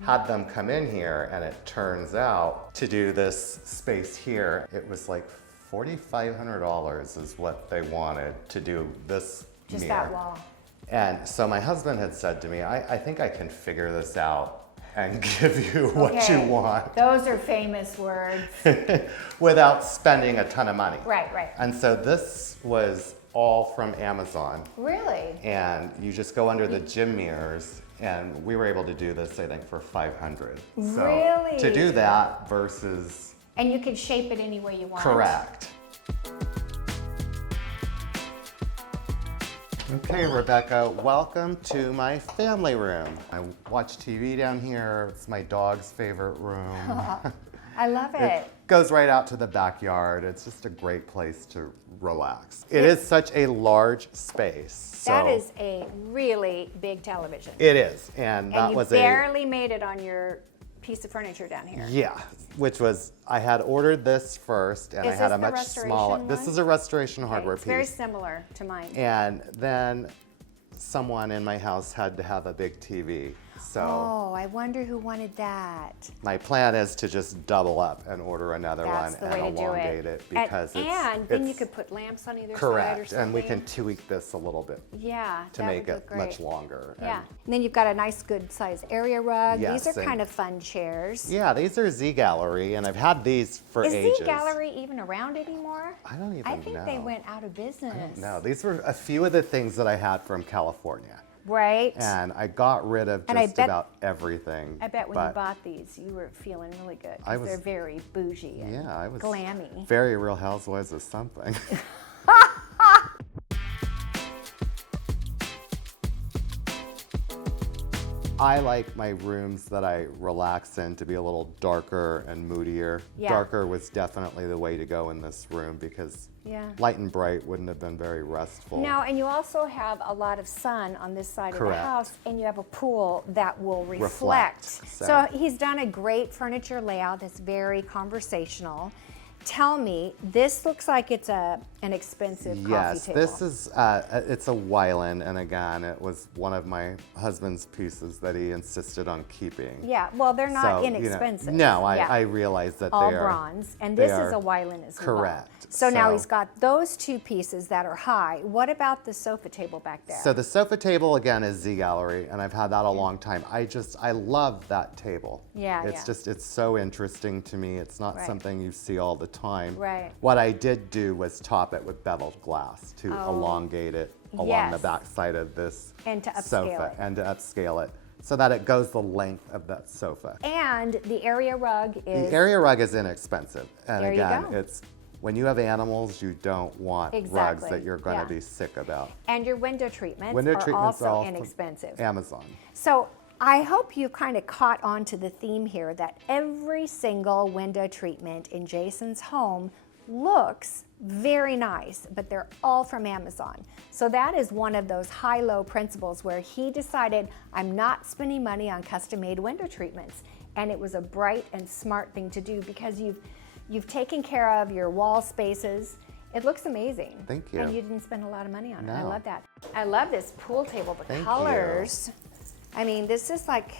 Had them come in here, and it turns out to do this space here, it was like $4,500 is what they wanted to do this Just mirror. that wall. And so my husband had said to me, I think I can figure this out and give you what you Okay. want Those are famous words. without spending a ton of money. Right, right. And so this was all from Amazon. Really? And you just go under the gym mirrors, and we were able to do this, I think, for $500. So Really? to do that versus And you can shape it any way you want. correct. Okay, Rebecca, welcome to my family room. I watch TV down here. It's my dog's favorite room. I love it. Goes right out to the backyard. It's just a great place to relax. It is such a large space. That so is a really big television. It is, and that And you was barely made it on your piece of furniture down here. yeah, which was, I had ordered this first, and Is I had this a the much restoration smaller. This one? is a restoration Okay, hardware it's very piece, similar to mine. and then someone in my house had to have a big TV. So Oh, I wonder who wanted that. my plan is to just double up and order another That's one the and way to do elongate it. because and then you it's could put lamps on either side or correct, something. and we can tweak this a little bit yeah, to that make would it look much great. longer. Yeah, And and then you've got a nice good size area rug. Yes, These are and- kind of fun chairs. yeah, these are Z Gallery, and I've had these for Is ages. the gallery even around anymore? I don't even I think know. they went out of business. No, these were a few of the things that I had from California. Right? And I got rid of And I just bet- about everything. I bet when you but bought these, you were feeling really good I because was- they're very bougie and yeah, I was glammy. very Real Housewives of something. I like my rooms that I relax in to be a little darker and moodier. Yeah. Darker was definitely the way to go in this room because light and bright wouldn't have been very restful. No, and you also have a lot of sun on this side Correct. of the house, and you have a pool that will reflect. So he's done a great furniture layout that's very conversational. Tell me, this looks like it's an expensive coffee table. Yes, this is, it's a Wyland, and again, it was one of my husband's pieces that he insisted on keeping. Yeah, well, they're not So, inexpensive. no, Yeah. I realize that All they are. bronze, and this they is are a Wyland as well. correct. So now So- he's got those two pieces that are high. What about the sofa table back there? So the sofa table, again, is Z Gallery, and I've had that a long time. I love that table. Yeah, It's just, it's so interesting to me. It's not Right. something you see all the time. Right. What I did do was top it with beveled glass to elongate it along the Yes. back side of this And to upscale sofa it. and to upscale it so that it goes the length of that sofa. And the area rug is... The area rug is inexpensive. And There you again, go. it's when you have animals, you don't want rugs Exactly. that you're going to Yeah. be sick about. And your window treatments Window are treatments also are all from inexpensive. Amazon. So I hope you kind of caught on to the theme here that every single window treatment in Jason's home looks very nice, but they're all from Amazon. So that is one of those high-low principles where he decided, I'm not spending money on custom-made window treatments. And it was a bright and smart thing to do because you've taken care of your wall spaces. It looks amazing. Thank you. And you didn't spend a lot of money on it. I No. love that. I love this pool table, the Thank you. colors. I mean, this is like,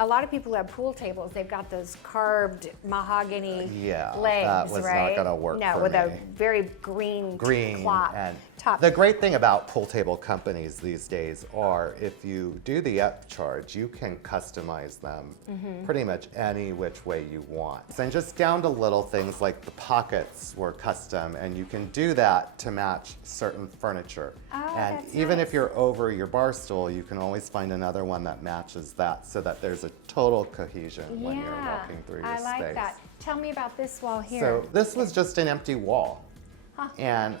a lot of people who have pool tables, they've got those carved mahogany Yeah, legs, that was not right? gonna work no, for with a me. very green cloth and top. the great thing about pool table companies these days are if you do the upcharge, you can customize them pretty much any which way you want. And just down to little things like the pockets were custom, and you can do that to match certain furniture. And that's even nice. if you're over your bar stool, you can always find another one that matches that so that there's a total cohesion when you're walking through your I like space. that. Tell me about this wall here. So this was just an empty wall. Huh. And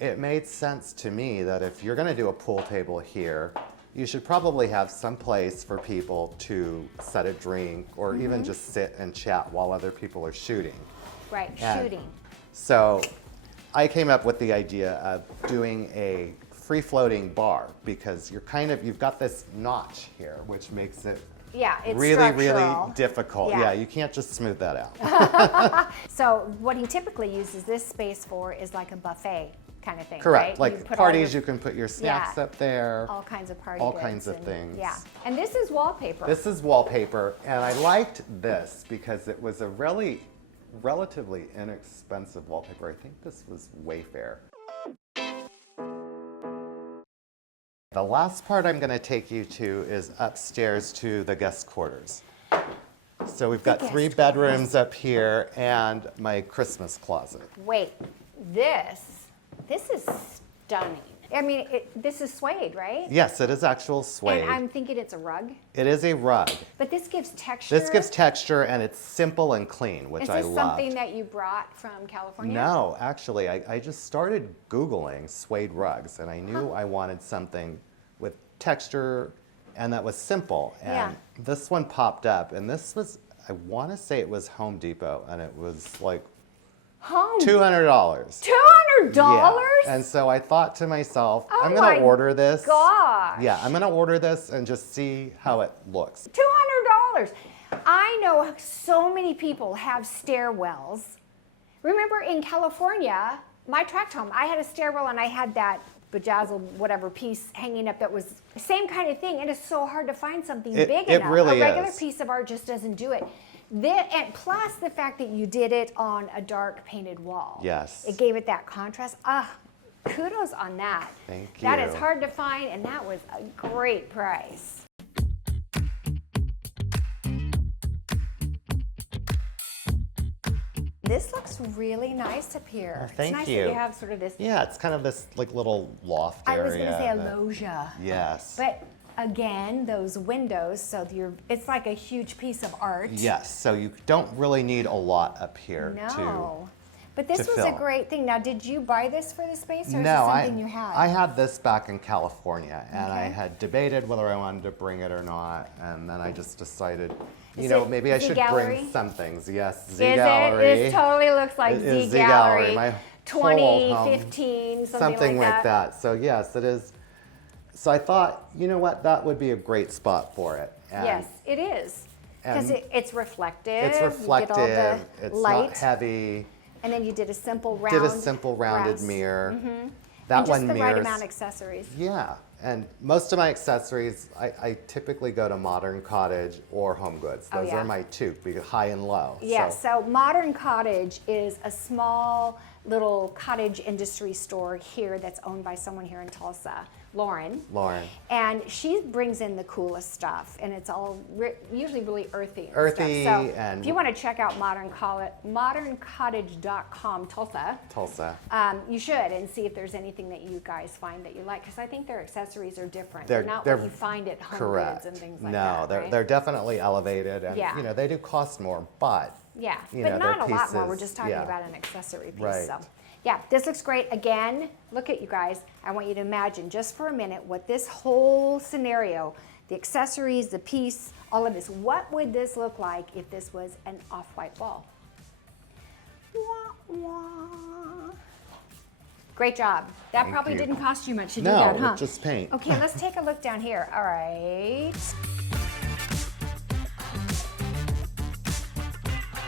it made sense to me that if you're gonna do a pool table here, you should probably have some place for people to set a drink or even just sit and chat while other people are shooting. Right, And shooting. So I came up with the idea of doing a free-floating bar because you've got this notch here, which makes it Yeah, it's really, structural. really difficult. Yeah. Yeah, you can't just smooth that out. So what he typically uses this space for is like a buffet kind of thing, Correct. right? You Like put all parties, your- you can put your snacks up there. all kinds of party all goods kinds of and- things. Yeah, and this is wallpaper. This is wallpaper, and I liked this because it was a relatively inexpensive wallpaper. I think this was Wayfair. The last part I'm going to take you to is upstairs to the guest quarters. So we've got guest 3 bedrooms up here and my Christmas closet. Wait, this is stunning. I mean, this is suede, right? Yes, it is actual suede. And I'm thinking it's a rug, It is a rug. but this gives texture. This gives texture and it's simple and clean, which Is I this love. something that you brought from California? No, actually, I just started Googling suede rugs and I knew I wanted something with texture and that was simple. And Yeah. this one popped up and this was, I want to say it was Home Depot and it was like Home. $200. $200? Yeah. And so I thought to myself, Oh I'm going my to order this. gosh. Yeah, I'm going to order this and just see how it looks. $200. I know so many people have stairwells. Remember in California, my tract home, I had a stairwell and I had that bejazzled whatever piece hanging up that was the same kind of thing. And it's so hard to find something big It enough. really a regular is. piece of art just doesn't do it. And plus the fact that you did it on a dark painted wall. Yes. It gave it that contrast. Kudos on that. Thank That you. is hard to find and that was a great price. This looks really nice up here. thank it's nice you. that you have sort of this, Yeah, it's kind of this like little loft I area. was going to say a that- loggia. Yes. But again, those windows, so it's like a huge piece of art. Yes, so you don't really need a lot up here No. But this to was fill. a great thing. Now, did you buy this for the space, or is No, this something you had? I had this back in California, and I Okay. had debated whether I wanted to bring it or not, and then I just decided, Is maybe I it Z should Gallery? bring some things. Yes, Is Z Gallery. It totally looks like It is Z Z Gallery, Gallery. my whole home. 2015, Something like like that. So yes, it is. So I thought, you know what, that would be a great spot for it. And Yes, it is. Because and it's reflective. it's reflective. You get all the It's light. not heavy. And then you did a simple round. Did a simple rounded brass. mirror. That And just one the right mirrors. amount of accessories. Yeah, and most of my accessories, I typically go to Modern Cottage or Home Goods. Oh, Those yeah. are my two, because high and low. Yeah, So, so Modern Cottage is a small little cottage industry store here that's owned by someone here in Tulsa, Lauren. And she brings in the coolest stuff, and it's all usually really earthy. And Earthy stuff. So and- if you want to check out moderncottage.com, Tulsa, you should, and see if there's anything that you guys find that you like, because I think their accessories are different. They're not what you find at Home correct. Goods and things like No, that. Right? they're definitely elevated, and Yeah. they do cost more, but Yeah, you but know, not a their lot more. We're pieces- just talking yeah. about an accessory piece. Right. So, yeah, this looks great. Again, look at you guys. I want you to imagine just for a minute what this whole scenario, the accessories, the piece, all of this, what would this look like if this was an off-white wall? Wah, wah. Great job. That Thank probably you. didn't cost you much to do No, that, huh? it's just paint. Okay, let's take a look down here. All right.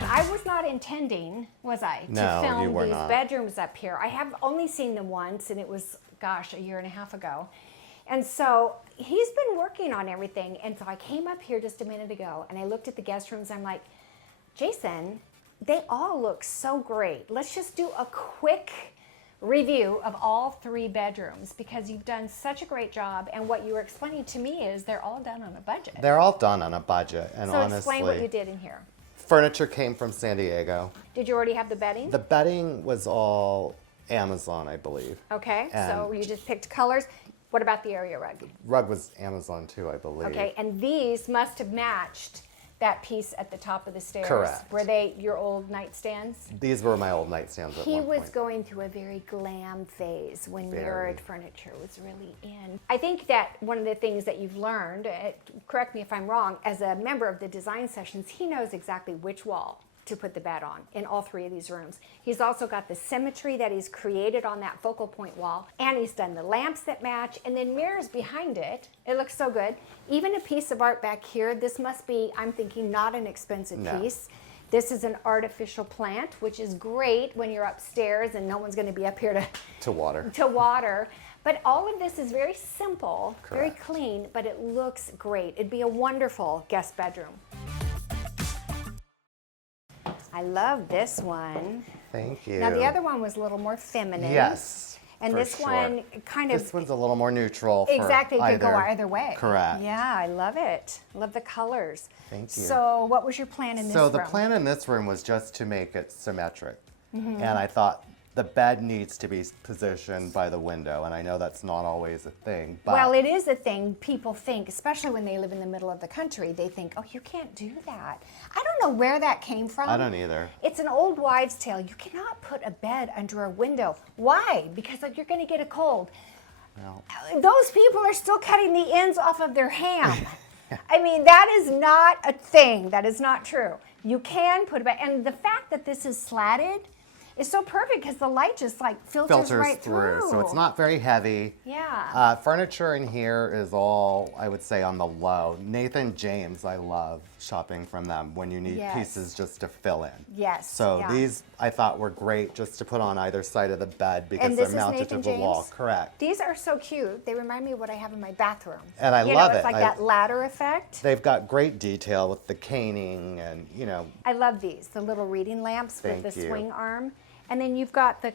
I was not intending, was I, No, to you film were these not. bedrooms up here. I have only seen them once, and it was, gosh, a year and a half ago. And so he's been working on everything. And so I came up here just a minute ago, and I looked at the guest rooms. I'm like, Jason, they all look so great. Let's just do a quick review of all 3 bedrooms, because you've done such a great job. And what you were explaining to me is they're all done on a budget. they're all done on a budget, and So honestly, explain what you did in here. furniture came from San Diego. Did you already have the bedding? The bedding was all Amazon, I believe. Okay, so And- you just picked colors. What about the area rug? Rug was Amazon too, I believe. Okay, and these must have matched that piece at the top of the stairs. Correct. Were they your old nightstands? These were my old nightstands at He one was point. going through a very glam phase when Very. mirrored furniture was really in. I think that one of the things that you've learned, correct me if I'm wrong, as a member of the design sessions, he knows exactly which wall to put the bed on in all 3 of these rooms. He's also got the symmetry that he's created on that focal point wall, and he's done the lamps that match, and then mirrors behind it. It looks so good. Even a piece of art back here. This must be, I'm thinking, not an expensive No. piece. This is an artificial plant, which is great when you're upstairs and no one's going to be up here To water. to water. But all of this is very simple, very Correct. clean, but it looks great. It'd be a wonderful guest bedroom. I love this one. Thank you. Now the other one was a little more feminine. Yes. And for this sure. one kind of This one's a little more neutral. For exactly could go either. either way. Correct. Yeah, I love it. Love the colors. Thank you. So what was your plan in this So room? the plan in this room was just to make it symmetric. Mm-hmm. And I thought the bed needs to be positioned by the window. And I know that's not always a thing, but Well, it is a thing people think, especially when they live in the middle of the country. They think, oh, you can't do that. I don't know where that came from. I don't either. It's an old wives' tale. You cannot put a bed under a window. Why? Because you're going to get a cold. Well, Those people are still cutting the ends off of their ham. I mean, that is not a thing. That is not true. You can put a bed, and the fact that this is slatted is so perfect because the light just like filters right through. So it's not very heavy. Yeah. Furniture in here is all, I would say, on the low. Nathan James, I love shopping from them when you need Yes. pieces just to fill in. Yes, So yeah. these I thought were great just to put on either side of the bed because And they're this is mounted Nathan to the wall. James? Correct. These are so cute. They remind me of what I have in my bathroom. And I You love know, it's it. like that ladder effect. They've got great detail with the caning and, I love these, the little reading lamps with Thank the you. swing arm. And then you've got the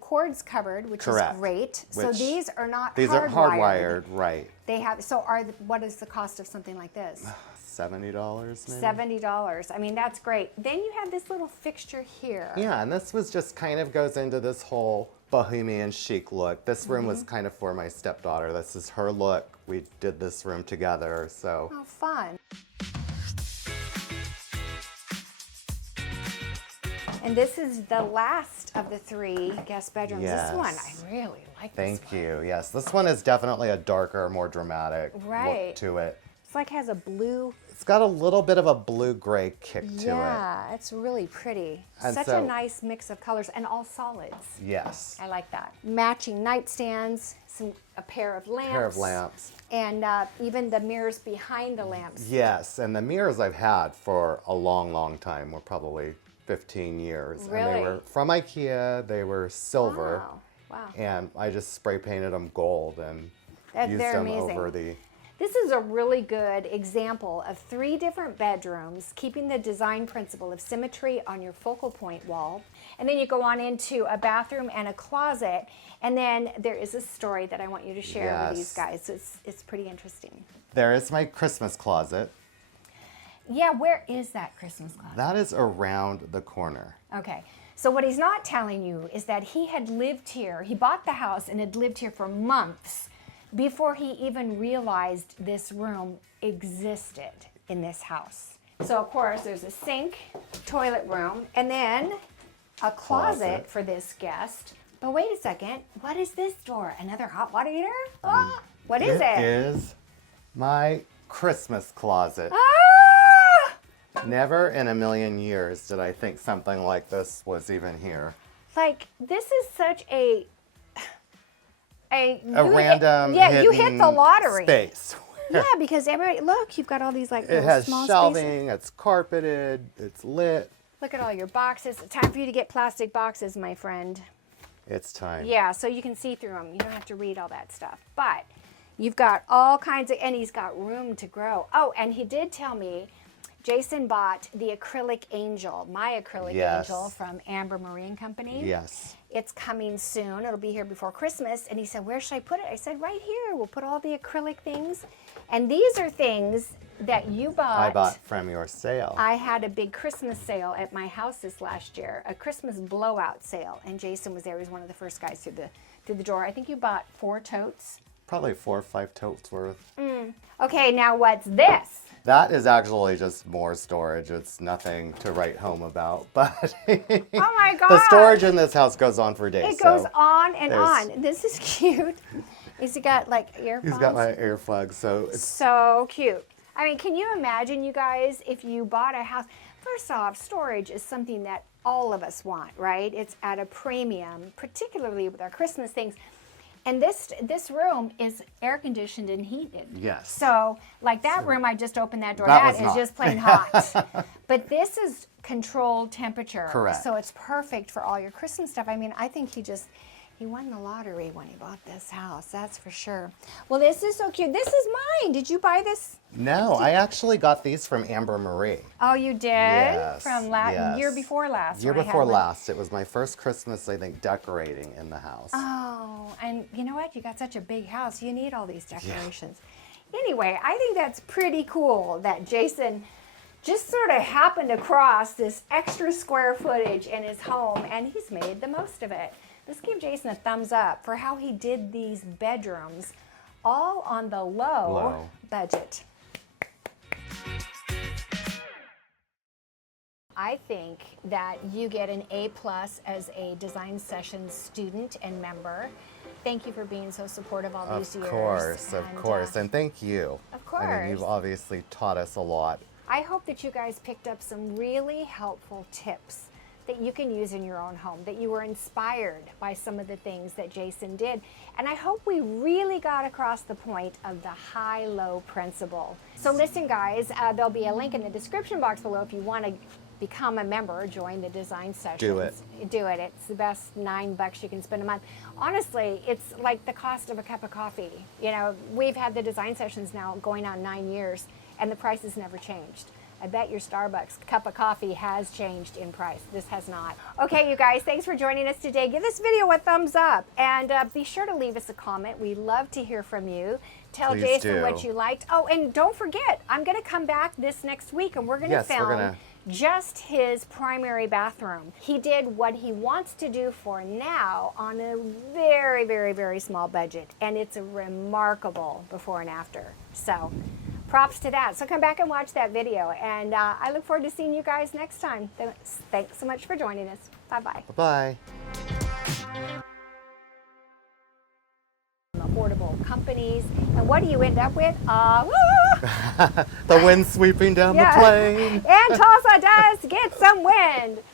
cords covered, which Correct. is great. So Which- these are not these are hardwired, right. They have. So what is the cost of something like this? $70 maybe? $70. I mean, that's great. Then you have this little fixture here. Yeah, and this was just kind of goes into this whole bohemian chic look. This room Mm-hmm. was kind of for my stepdaughter. This is her look. We did this room together, so. Oh, fun. And this is the last of the 3 guest bedrooms. Yes. This one, I really like this Thank one. you. Yes, this one is definitely a darker, more dramatic Right. look to it. It's like has a blue. It's got a little bit of a blue-gray kick to it. Yeah, it's really pretty. And Such so- a nice mix of colors and all solids. Yes. I like that. Matching nightstands, a pair of lamps. And even the mirrors behind the lamps. Yes, and the mirrors I've had for a long, long time. Were probably 15 years. And Really? they were from IKEA. They were silver. Wow. And I just spray painted them gold and used They're them amazing. over the... This is a really good example of 3 different bedrooms, keeping the design principle of symmetry on your focal point wall. And then you go on into a bathroom and a closet. And then there is a story that I want you to share with these guys. It's pretty interesting. There is my Christmas closet. Yeah, where is that Christmas closet? That is around the corner. Okay. So what he's not telling you is that he had lived here. He bought the house and had lived here for months before he even realized this room existed in this house. So of course there's a sink, toilet room, and then a closet for this guest. But wait a second, what is this door? Another hot water heater? Ah, what is it? It is my Christmas closet. Ah! Never in a million years did I think something like this was even here. Like, this is such a random yeah, you hit the lottery. space. Yeah, because everybody, look, you've got all these like It little has small shelving, spaces. it's carpeted, it's lit. Look at all your boxes. Time for you to get plastic boxes, my friend. It's time. Yeah, so you can see through them. You don't have to read all that stuff. But you've got all kinds of, and he's got room to grow. Oh, and he did tell me, Jason bought the acrylic angel, my acrylic angel from Amber Marine Company. Yes. It's coming soon. It'll be here before Christmas. And he said, where should I put it? I said, right here. We'll put all the acrylic things. And these are things that you bought. I bought from your sale. I had a big Christmas sale at my house this last year, a Christmas blowout sale. And Jason was there. He was one of the first guys through the door. I think you bought 4 totes. Probably 4 or 5 totes worth. Okay, now what's this? That is actually just more storage. It's nothing to write home about, but Oh my God. the storage in this house goes on for days. It goes so on and there's- on. This is cute. He's got like earphones. He's got my earplugs, so it's So cute. I mean, can you imagine, you guys, if you bought a house? First off, storage is something that all of us want, right? It's at a premium, particularly with our Christmas things. And this room is air conditioned and heated. Yes. So, like that room, I just opened that door. That That was is not. just plain hot. But this is controlled temperature. Correct. So it's perfect for all your Christmas stuff. I mean, I think he won the lottery when he bought this house. That's for sure. Well, this is so cute. This is mine. Did you buy this? No, I actually got these from Amber Marie. Oh, you did? Yes, From yes. year before last. Year when I had before one. last. It was my first Christmas, I think, decorating in the house. Oh, and you know what? You got such a big house. You need all these decorations. Anyway, I think that's pretty cool that Jason just sort of happened across this extra square footage in his home, and he's made the most of it. Let's give Jason a thumbs up for how he did these bedrooms, all on the low budget. I think that you get an A+ as a Design Sessions student and member. Thank you for being so supportive all these years. Of course. And thank you. Of I mean, you've course. obviously taught us a lot. I hope that you guys picked up some really helpful tips that you can use in your own home, that you were inspired by some of the things that Jason did. And I hope we really got across the point of the high-low principle. So listen, guys, there'll be a link in the description box below if you want to become a member, join the Design Sessions. Do it. Do it. It's the best $9 you can spend a month. Honestly, it's like the cost of a cup of coffee. You know, we've had the Design Sessions now going on 9 years, and the price has never changed. I bet your Starbucks cup of coffee has changed in price. This has not. Okay, you guys, thanks for joining us today. Give this video a thumbs up, and be sure to leave us a comment. We love to hear from you. Tell Please Jason do. what you liked. Oh, and don't forget, I'm going to come back this next week, and we're going to Yes, we're film gonna- just his primary bathroom. He did what he wants to do for now on a very, very, very small budget, and it's a remarkable before and after. So, props to that. So come back and watch that video. And I look forward to seeing you guys next time. Thanks so much for joining us. Bye-bye. Bye-bye. Affordable companies. And what do you end up with? The wind sweeping down the plain. And Tulsa does get some wind.